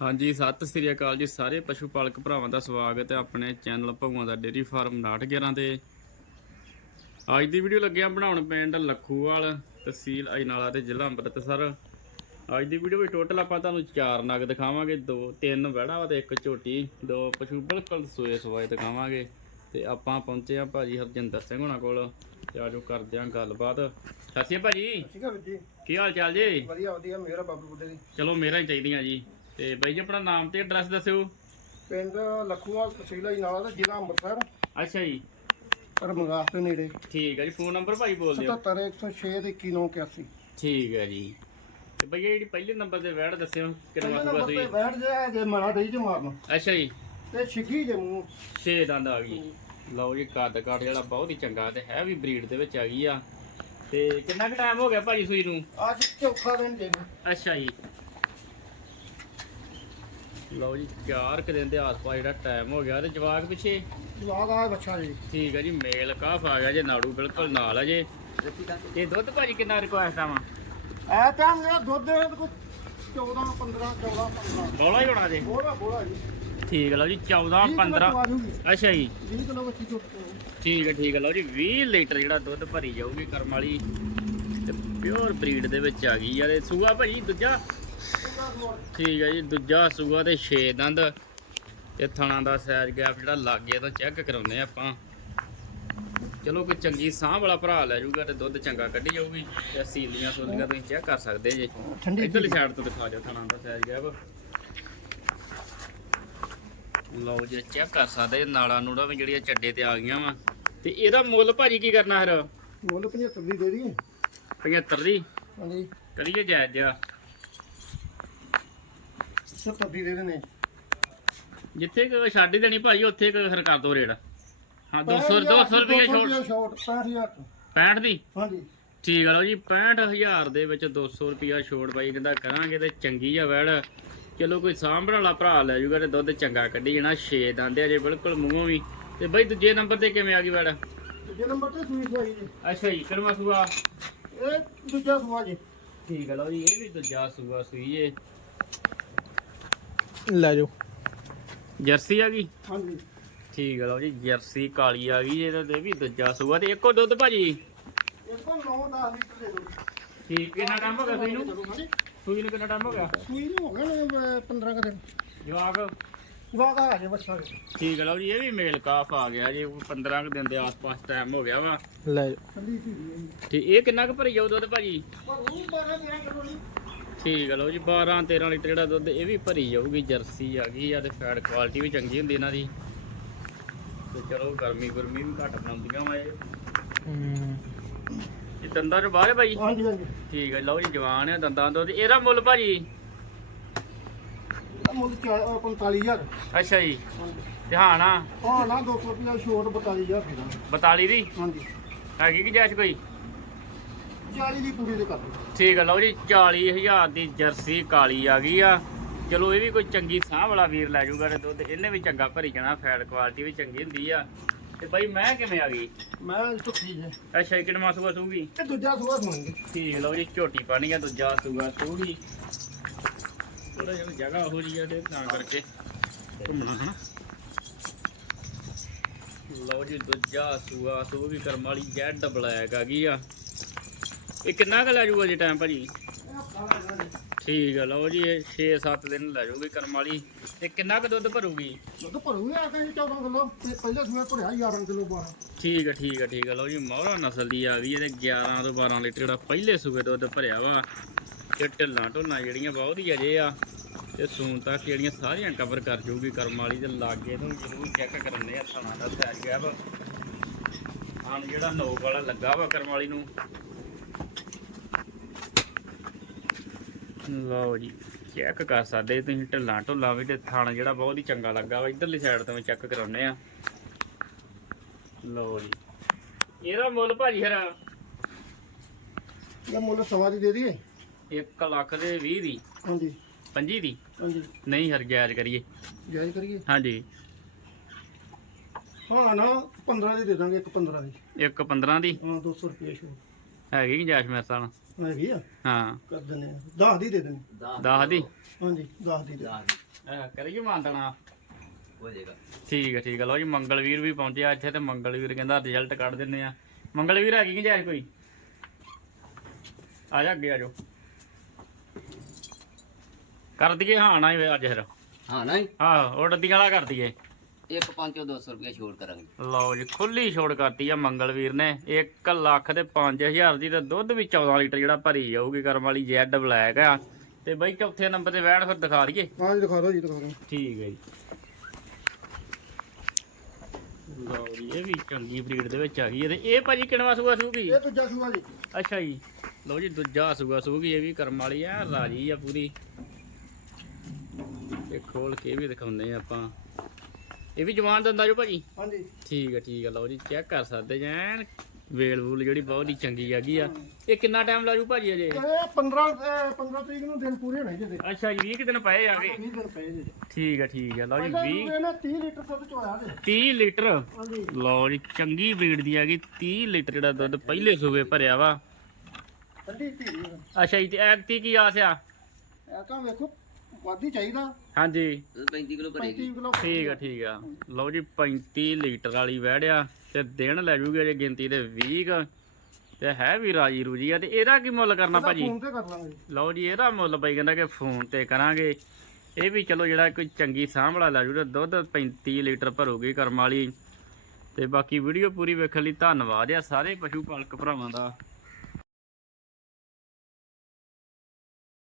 ਹਾਂਜੀ ਸਤਿ ਸ੍ਰੀ ਅਕਾਲ ਜੀ ਸਾਰੇ ਪਸ਼ੂ ਪਾਲਕ ਭਰਾਵਾਂ ਦਾ ਸਵਾਗਤ ਹੈ ਆਪਣੇ ਚੈਨਲ ਭਗਵਾਨ ਦਾ ਡੇਰੀ ਫਾਰਮ 911 ਤੇ। ਅੱਜ ਦੀ ਵੀਡੀਓ ਲੱਗਿਆ ਬਣਾਉਣ ਪਿੰਡ ਲੱਖੂਵਾਲ ਤਹਿਸੀਲ ਅਜਨਾਲਾ ਤੇ ਜ਼ਿਲ੍ਹਾ ਅੰਮ੍ਰਿਤਸਰ। ਅੱਜ ਦੀ ਵੀਡੀਓ ਵਿੱਚ ਟੋਟਲ ਆਪਾਂ ਤੁਹਾਨੂੰ ਚਾਰ ਨਗ ਦਿਖਾਵਾਂਗੇ ਦੋ ਤਿੰਨ ਵੜਾ ਤੇ ਇੱਕ ਝੋਟੀ ਦੋ ਪਸ਼ੂ ਬਿਲਕੁਲ ਸੋਏ ਸਵਾਏ ਦਿਖਾਵਾਂਗੇ ਤੇ ਆਪਾਂ ਪਹੁੰਚੇ ਆ ਭਾਜੀ ਹਰਜਿੰਦਰ ਸਿੰਘ ਹੁਣਾਂ ਕੋਲ ਤੇ ਆਜੋ ਕਰਦੇ ਆ ਗੱਲਬਾਤ। ਸਤਿ ਸ਼੍ਰੀ ਅਕਾਲ ਭਾਜੀ। ਜੀ। ਕੀ ਹਾਲ ਚਾਲ ਜੀ? ਵਧੀਆ ਵਧੀਆ ਮੇਰਾ ਬਾਬੂ ਬੁੱਢੇ ਦੀ। ਚਲੋ ਮੇਰਾ ਹੀ ਚਾਹੀਦੀਆਂ ਜੀ। ਤੇ ਬਾਈ ਜੀ ਆਪਣਾ ਨਾਮ ਤੇ ਐਡਰੈਸ ਦੱਸਿਓ। ਪਿੰਡ ਲੱਖੂਵਾਲ ਤਹਿਸੀਲ ਅਜਨਾਲਾ ਤੇ ਜ਼ਿਲ੍ਹਾ ਅੰਮ੍ਰਿਤਸਰ। ਅੱਛਾ ਜੀ। ਰਮਗਾਸ ਦੇ ਨੇੜੇ। ਠੀਕ ਹੈ ਜੀ ਫੋਨ ਨੰਬਰ ਭਾਈ ਬੋਲ ਦਿਓ 77 106 21981 ਠੀਕ ਹੈ ਜੀ। ਤੇ ਭਈਆ ਜਿਹੜੀ ਪਹਿਲੇ ਨੰਬਰ ਤੇ ਵੈੜ ਦੱਸਿਓ ਕਿੰਨਾ ਪਹਿਲੇ ਸੂਆ ਨੰਬਰ ਤੇ ਸੀ ਬੈਠ ਜਾ ਜੇ ਮਾਰਾ ਡਈ ਚ ਮਾਰਨ। ਅੱਛਾ ਜੀ। ਤੇ ਛਿੱਗੀ ਜੇ ਮੂੰਹ। ਛੇ ਦੰਦ ਆ ਗਈ। ਲਓ ਜੀ ਕੱਦ ਕਾਠ ਜਿਹੜਾ ਬਹੁਤ ਹੀ ਚੰਗਾ ਤੇ ਹੈ ਵੀ ਬਰੀਡ ਦੇ ਵਿੱਚ ਆ ਗਈ ਆ। ਤੇ ਕਿੰਨਾ ਕੁ ਟਾਈਮ ਹੋ ਗਿਆ ਭਾਜੀ ਸੂਈ ਨੂੰ? ਅੱਜ ਚੌਥਾ ਦਿਨ ਜੇ। ਅੱਛਾ ਜੀ। ਲਓ ਜੀ ਚਾਰ ਕੁ ਦਿਨ ਦੇ ਆਸ-ਪਾਸ ਜਿਹੜਾ ਟਾਈਮ ਹੋ ਗਿਆ ਤੇ ਜਵਾਕ ਪਿੱਛੇ? ਜਵਾਗ ਆ ਬੱਚਾ ਜੀ। ਠੀਕ ਹੈ ਜੀ ਮੇਲ ਕਾਫ ਆ ਗਿਆ ਜੇ ਨਾੜੂ ਬਿਲਕੁਲ ਨਾਲ ਆ ਜੇ। ਤੇ ਦੁੱਧ ਭਾਜੀ ਕਿੰਨਾ ਰਿਕੁਐਸਟ ਆਵਾਂ ਐ ਟਾਈਮ ਜਿਹੜਾ ਦੁੱਧ ਦੇ ਕੋਈ 14 15 14 15 ਬੋਲਾ ਹੀ ਹੋਣਾ ਜੇ। ਬੋਲਾ ਬੋਲਾ ਜੀ। ਠੀਕ ਹੈ ਲਓ ਜੀ 14 15 ਅੱਛਾ ਜੀ। 20 ਕਿਲੋ ਬੱਚੀ ਠੀਕ ਹੈ ਠੀਕ ਹੈ ਲਓ ਜੀ 20 ਲੀਟਰ ਜਿਹੜਾ ਦੁੱਧ ਭਰੀ ਜਾਊਗੀ ਕਰਮ ਵਾਲੀ। ਤੇ ਪਿਓਰ ਬਰੀਡ ਦੇ ਵਿੱਚ ਆ ਗਈ ਯਾਰ ਇਹ ਸੂਆ ਭਾਜੀ ਦੂਜਾ? ਠੀਕ ਹੈ ਜੀ ਦੂਜਾ ਸੂਆ ਤੇ 6 ਦੰਦ। ਤੇ ਥਣਾ ਦਾ ਸਾਈਜ਼ ਗੈਪ ਜਿਹੜਾ ਲੱਗ ਗਿਆ ਤਾਂ ਚੈੱਕ ਕਰਾਉਂਦੇ ਆਪਾਂ। ਚਲੋ ਕੋਈ ਚੰਗੀ ਸਾਹ ਵਾਲਾ ਭਰਾ ਲੈ ਜਾਊਗਾ ਤੇ ਦੁੱਧ ਚੰਗਾ ਕੱਢੀ ਜਾਊਗੀ ਤੇ ਸੀਲੀਆਂ ਸੂਲੀਆਂ ਤੁਸੀਂ ਚੈੱਕ ਕਰ ਸਕਦੇ ਜੇ। ਠੰਡੀ ਇੱਧਰਲੀ ਸਾਈਡ ਤੋਂ ਦਿਖਾ ਦਿਓ ਥਣਾ ਦਾ ਸਾਈਜ਼ ਗੈਪ ਲਓ ਜੀ ਚੈੱਕ ਕਰ ਸਕਦੇ ਨਾਲਾਂ ਨੂੜਾ ਵੀ ਜਿਹੜੀਆਂ ਚੱਡੇ ਤੇ ਆ ਗਈਆਂ ਵਾ। ਤੇ ਇਹਦਾ ਮੁੱਲ ਭਾਜੀ ਕੀ ਕਰਨਾ ਫਿਰ? ਮੁੱਲ 75 ਦੀ ਦੇ ਦੀ 75 ਦੀ? ਹਾਂਜੀ। ਕਰੀਏ ਜਾਇਜ਼ ਜਿਹਾ। 70 ਦੀ ਦੇਣੇ। ਜਿੱਥੇ ਕਿ ਛੱਡ ਹੀ ਦੇਣੀ ਭਾਜੀ ਉੱਥੇ ਕਿ ਫਿਰ ਕਰ ਦੋ ਰੇਟ। ਹਾਂ 200 200 ਰੁਪਏ ਛੋਟ। ਛੋਟ 65000 65 ਦੀ? ਹਾਂਜੀ। ਠੀਕ ਆ ਲਓ ਜੀ 65000 ਦੇ ਵਿੱਚ 200 ਰੁਪਿਆ ਛੋਟ ਬਾਈ ਕਹਿੰਦਾ ਕਰਾਂਗੇ ਤੇ ਚੰਗੀ ਆ ਵੈੜ। ਚਲੋ ਕੋਈ ਸਾਂਭਣ ਵਾਲਾ ਭਰਾ ਲੈ ਜਾਊਗਾ ਤੇ ਦੁੱਧ ਚੰਗਾ ਕੱਢੀ ਜਾਣਾ 6 ਦੰਦੇ ਅਜੇ ਬਿਲਕੁਲ ਮੂੰਹੋਂ ਵੀ। ਤੇ ਬਾਈ ਦੂਜੇ ਨੰਬਰ ਤੇ ਕਿਵੇਂ ਆ ਗਈ ਵੈੜ? ਦੂਜੇ ਨੰਬਰ ਤੇ ਸੂਈ ਸਵਾਈ ਜੀ। ਅੱਛਾ ਜੀ ਕਿਰਮਾ ਸੂਆ? ਇਹ ਦੂਜਾ ਸੂਆ ਜੀ। ਠੀਕ ਆ ਲਓ ਜੀ ਇਹ ਵੀ ਦੂਜਾ ਸੂਆ ਸੂਈ ਏ। ਲੈ ਜਾਓ। ਜਰਸੀ ਆ ਗਈ? ਹਾਂਜੀ। ਠੀਕ ਆ ਲਓ ਜੀ ਜਰਸੀ ਕਾਲੀ ਆ ਗਈ ਇਹਦਾ ਤੇ ਵੀ ਦੂਜਾ ਸੂਆ ਤੇ ਇੱਕੋ ਦੁੱਧ ਭਾਜੀ? ਤੋਂ 9-10 ਲੀਟਰ ਦੇ ਦਿਓ ਠੀਕ ਕਿੰਨਾ ਟਾਈਮ ਹੋ ਗਿਆ ਸੂਈ ਨੂੰ? ਸੂਈ ਨੂੰ ਕਿੰਨਾ ਟਾਈਮ ਹੋ ਗਿਆ? ਸੂਈ ਨੂੰ ਹੋ ਗਏ ਨੇ 15 ਕੁ ਦਿਨ। ਜਵਾਕ? ਜਵਾਕ ਆ ਜੇ ਬੱਚਾ ਠੀਕ ਆ ਲਓ ਜੀ ਇਹ ਵੀ ਮੇਲ ਕਾਫ ਆ ਗਿਆ ਜੀ 15 ਕੁ ਦਿਨ ਦੇ ਆਸ-ਪਾਸ ਟਾਈਮ ਹੋ ਗਿਆ ਵਾ। ਲੈ ਜਾਓ। ਤੇ ਇਹ ਕਿੰਨਾ ਕੁ ਭਰੀ ਜਾਊ ਦੁੱਧ ਭਾਜੀ? ਪਰ ਉਹ 12 13 ਕਿਲੋ ਨਹੀਂ ਠੀਕ ਆ ਲਓ ਜੀ 12 13 ਲੀਟਰ ਜਿਹੜਾ ਦੁੱਧ ਇਹ ਵੀ ਭਰੀ ਜਾਊਗੀ ਜਰਸੀ ਆ ਗਈ ਆ ਤੇ ਫੈਟ ਕੁਆਲਿਟੀ ਵੀ ਚੰਗੀ ਹੁੰਦੀ ਇਹਨਾਂ ਦੀ। ਤੇ ਚਲੋ ਗਰਮੀ ਗੁਰਮੀ ਵੀ ਘੱਟ ਬਣਾਉਂਦੀਆਂ ਵਾ ਇਹ। ਇਹ ਦੰਦਾਂ ਚੋਂ ਬਾਹਰ ਹੈ ਭਾਈ ਹਾਂਜੀ ਹਾਂਜੀ। ਠੀਕ ਹੈ ਲਓ ਜੀ ਜਵਾਨ ਆ ਦੰਦਾਂ ਤੋਂ ਤੇ ਇਹਦਾ ਮੁੱਲ ਭਾਜੀ? ਇਹਦਾ ਮੁੱਲ ਚਾ- ਅਹ 45000 ਅੱਛਾ ਜੀ। ਧਿਆਨ ਆ ਹਾਂ ਨਾ 200 ਰੁਪਿਆ ਛੋਟ 42000 ਦੀ ਦਾ 42 ਦੀ? ਹਾਂਜੀ। ਹੈਗੀ ਕਿ ਜੈਸ਼ ਕੋਈ? 40 ਦੀ ਪੂਰੀ ਦੇ ਕਰ ਦਿਓ ਠੀਕ ਹੈ ਲਓ ਜੀ 40000 ਦੀ ਜਰਸੀ ਕਾਲੀ ਆ ਗਈ ਆ। ਚਲੋ ਇਹ ਵੀ ਕੋਈ ਚੰਗੀ ਸਾਹ ਵਾਲਾ ਵੀਰ ਲੈ ਜਾਊਗਾ ਤੇ ਦੁੱਧ ਇਹਨੇ ਵੀ ਚੰਗਾ ਭਰੀ ਜਾਣਾ ਫੈਟ ਕੁਆਲਿਟੀ ਵੀ ਚੰਗੀ ਹੁੰਦੀ ਆ। ਤੇ ਬਾਈ ਮੈਂ ਕਿਵੇਂ ਆ ਗਈ? ਮੈਂ ਝੁੱਕੀ ਜੇ। ਅੱਛਾ ਇੱਕ ਨਵਾਂ ਸੂਆ ਸੂਗੀ? ਤੇ ਦੂਜਾ ਸੂਆ ਸੁਣਾਂਗੇ ਠੀਕ ਲਓ ਜੀ ਝੋਟੀ ਪਾਣੀ ਆ ਦੂਜਾ ਸੂਆ ਸੂਗੀ। ਥੋੜਾ ਜਿਹਾ ਜਗ੍ਹਾ ਹੋ ਰਹੀ ਆ ਤੇ ਤਾਂ ਕਰਕੇ ਘੁੰਮਣਾ ਹਨਾ? ਲਓ ਜੀ ਦੂਜਾ ਸੂਆ ਸੂਗੀ ਕਰਮ ਵਾਲੀ ਜੈਡ ਬਲੈਕ ਆ ਗਈ ਆ। ਇਹ ਕਿੰਨਾ ਕੁ ਲੈ ਜਾਊਗਾ ਜੀ ਟਾਈਮ ਭਾਜੀ? ਠੀਕ ਆ ਲਓ ਜੀ ਇਹ 6-7 ਦਿਨ ਲੈ ਜਾਊਗੀ ਕਰਮ ਵਾਲੀ। ਤੇ ਕਿੰਨਾ ਕੁ ਦੁੱਧ ਭਰੂਗੀ? ਦੁੱਧ ਭਰੂਗੇ ਆ ਕੇ 14 ਕਿਲੋ। ਤੇ ਪਹਿਲੇ ਸੂਆ ਭਰਿਆ 11 ਕਿਲੋ ਬਾਹਰ। ਠੀਕ ਆ ਠੀਕ ਆ ਠੀਕ ਆ ਲਓ ਜੀ ਮੌਰਾ ਨਸਲ ਦੀ ਆ ਗਈ। ਇਹਦੇ 11 ਤੋਂ 12 ਲੀਟਰ ਜਿਹੜਾ ਪਹਿਲੇ ਸੂਏ ਦੁੱਧ ਭਰਿਆ ਵਾ। ਤੇ ਢਿੱਲਾਂ ਢੋਲਾਂ ਜਿਹੜੀਆਂ ਬਹੁਤ ਹੀ ਅਜੇ ਆ। ਤੇ ਸੂਨ ਤੱਕ ਜਿਹੜੀਆਂ ਸਾਰੀਆਂ ਕਵਰ ਕਰ ਜਾਊਗੀ ਕਰਮ ਵਾਲੀ ਤੇ ਲਾਗੇ ਤੋਂ ਜ਼ਰੂਰ ਚੈੱਕ ਕਰਨੇ ਆ ਥਾਣਾ ਦਾ ਸਾਈਜ਼ ਗਿਆ ਵਾ ਹਾਂ ਜਿਹੜਾ ਨੋਕ ਵਾਲਾ ਲੱਗਾ ਵਾ ਕਰਮ ਵਾਲੀ ਨੂੰ। ਲਓ ਜੀ ਚੈੱਕ ਕਰ ਸਕਦੇ ਤੁਸੀਂ ਢਿੱਲਾਂ ਢੋਲਾਂ ਵੀ ਤੇ ਥਾਣਾ ਜਿਹੜਾ ਬਹੁਤ ਹੀ ਚੰਗਾ ਲੱਗਾ ਵਾ ਇਧਰਲੀ ਸਾਈਡ ਤੋਂ ਵੀ ਚੈੱਕ ਕਰਾਉਨੇ ਆ। ਲਓ ਜੀ ਇਹਦਾ ਮੁੱਲ ਭਾਜੀ ਹਰਾ ਇਹ ਮੁੱਲ ਸਵਾ ਦੀ ਦੇ ਦਈਏ? 1 ਲੱਖ ਦੇ 20 ਦੀ। ਹਾਂਜੀ। 25 ਦੀ? ਹਾਂਜੀ। ਨਹੀਂ ਹਰ ਜਾਇਜ਼ ਕਰੀਏ। ਜਾਇਜ਼ ਕਰੀਏ? ਹਾਂਜੀ। ਹਾਂ ਨਾ 15 ਦੀ ਦੇ ਦਾਂਗੇ ਇੱਕ 15 ਦੀ। ਇੱਕ 15 ਦੀ? ਹਾਂ 200 ਰੁਪਏ ਛੋਟ। ਹੈਗੀ ਗੁੰਜਾਇਸ਼ ਮੇਰੇ ਸਾਲ ਹੈਗੀ ਆ? ਹਾਂ। ਕਰ ਦਿੰਦੇ ਆ। 10 ਦੀ ਦੇ ਦਿੰਦੇ 10 ਦੀ? ਹਾਂਜੀ 10 ਦੀ ਦੇ ਅਹ ਕਰੀਏ ਮਾਨਦਣਾ ਹੋ ਜਾਏਗਾ। ਠੀਕ ਹੈ ਠੀਕ ਹੈ ਲਓ ਜੀ ਮੰਗਲਵੀਰ ਵੀ ਪਹੁੰਚਿਆ ਇੱਥੇ ਤੇ ਮੰਗਲਵੀਰ ਕਹਿੰਦਾ ਰਿਜ਼ਲਟ ਕੱਢ ਦਿੰਨੇ ਆ। ਮੰਗਲਵੀਰ ਹੈਗੀ ਕਿ ਜਾਇਜ਼ ਕੋਈ? ਆ ਜਾ ਅੱਗੇ ਆ ਜਾਓ। ਕਰ ਦਈਏ ਹਾਂ ਨਾ ਹੀ ਅੱਜ ਫਿਰ। ਹਾਂ ਨਹੀਂ। ਆਹ ਉਹ ਡੱਦੀਆਂ ਵਾਲਾ ਕਰ ਦਈਏ। ਇੱਕ ਪੰਜ ਚੋਂ 200 ਰੁਪਏ ਛੋੜ ਕਰਾਂਗੇ। ਲਓ ਜੀ ਖੁੱਲੀ ਛੋੜ ਕਰਤੀ ਆ ਮੰਗਲਵੀਰ ਨੇ। 1 ਲੱਖ ਤੇ 5000 ਦੀ ਤੇ ਦੁੱਧ ਵੀ 14 ਲੀਟਰ ਜਿਹੜਾ ਭਰੀ ਜਾਊਗੀ ਕਰਮ ਵਾਲੀ ਜੈਡ ਬਲੈਕ ਆ। ਤੇ ਬਈ ਚੌਥੇ ਨੰਬਰ ਤੇ ਬੈਠ ਫਿਰ ਦਿਖਾ ਦਈਏ। ਹਾਂ ਜੀ ਦਿਖਾ ਦਿਓ ਜੀ ਦਿਖਾ ਦਿਓ। ਠੀਕ ਹੈ ਜੀ। ਲਓ ਜੀ ਇਹ ਵੀ ਚੰਗੀ ਬਰੀਡ ਦੇ ਵਿੱਚ ਆ ਗਈ। ਹੈ ਤੇ ਇਹ ਭਾਜੀ ਕਿਣਵਾ ਸੂਆ ਸੂਗੀ? ਇਹ ਦੂਜਾ ਸੂਆ ਜੀ। ਅੱਛਾ ਜੀ। ਲਓ ਜੀ ਦੂਜਾ ਸੂਆ ਸੂਗੀ ਇਹ ਵੀ ਕਰਮ ਵਾਲੀ ਆ ਰਾਜੀ ਆ ਪੂਰੀ। ਇਹ ਖੋਲ ਕੇ ਵੀ ਦਿਖਾਉਂਦੇ ਆ ਆਪਾਂ। ਇਹ ਵੀ ਜਵਾਨ ਦੰਦਾ ਜੋ ਭਾਜੀ। ਹਾਂਜੀ। ਠੀਕ ਹੈ ਠੀਕ ਹੈ ਲਓ ਜੀ ਚੈੱਕ ਕਰ ਸਕਦੇ ਜੈਨ। ਵੇਲ ਵੂਲ ਜਿਹੜੀ ਬਹੁਤ ਹੀ ਚੰਗੀ ਹੈਗੀ ਆ। ਇਹ ਕਿੰਨਾ ਟਾਈਮ ਲਾਜੂ ਭਾਜੀ ਅਜੇ? ਇਹ 15 ਅਹ 15 ਤਰੀਕ ਨੂੰ ਦਿਨ ਪੂਰੇ ਹੋਣੇ ਜੀ ਅੱਛਾ ਜੀ 20 ਕੁ ਦਿਨ ਪਏ ਆ ਗਏ 20 ਦਿਨ ਪਏ ਜੀ। ਠੀਕ ਹੈ ਠੀਕ ਹੈ ਲਓ ਜੀ ਪਹਿਲਾਂ 20 ਇਹਨੇ 30 ਲੀਟਰ ਦੁੱਧ ਚੋਇਆ ਜੀ। 30 ਲੀਟਰ? ਹਾਂਜੀ। ਲਓ ਜੀ ਚੰਗੀ ਬਰੀਡ ਦੀ ਹੈਗੀ 30 ਲੀਟਰ ਜਿਹੜਾ ਦੁੱਧ ਪਹਿਲੇ ਸੂਬੇ ਭਰਿਆ ਵਾ। ਠੰਡੀ ਆ। ਅੱਛਾ ਜੀ ਤੇ ਐਕਤੀ ਕੀ ਆਸ ਆ? ਇਹ ਤਾਂ ਵੇਖੋ ਵਾਦੀ ਚਾਹੀਦਾ। ਹਾਂਜੀ। 35 ਕਿਲੋ ਭਰੇਗੀ 35 ਕਿਲੋ ਠੀਕ ਆ ਠੀਕ ਆ। ਲਓ ਜੀ 35 ਲੀਟਰ ਵਾਲੀ ਵਹਿੜਿਆ ਤੇ ਦਿਨ ਲੈ ਜੂਗੇ ਜੇ ਗਿਣਤੀ ਦੇ 20 ਕੁ। ਤੇ ਹੈ ਵੀ ਰਾਜੀ ਰੂਜੀ ਆ ਤੇ ਇਹਦਾ ਕੀ ਮੁੱਲ ਕਰਨਾ ਭਾਜੀ? ਫੋਨ ਤੇ ਕਰ ਲਾਂਗੇ। ਜੀ। ਲਓ ਜੀ ਇਹਦਾ ਮੁੱਲ ਬਈ ਕਹਿੰਦਾ ਕਿ ਫੋਨ ਤੇ ਕਰਾਂਗੇ। ਇਹ ਵੀ ਚਲੋ ਜਿਹੜਾ ਕੋਈ ਚੰਗੀ ਸਾਂਭ ਵਾਲਾ ਲੈ ਜੂ ਤੇ ਦੁੱਧ 35 ਲੀਟਰ ਭਰੂਗੀ ਕਰਮ ਵਾਲੀ। ਤੇ ਬਾਕੀ ਵੀਡੀਓ ਪੂਰੀ ਵੇਖਣ ਲਈ ਧੰਨਵਾਦ ਆ ਸਾਰੇ ਪਸ਼ੂ ਪਾਲਕ ਭਰਾਵਾਂ ਦਾ।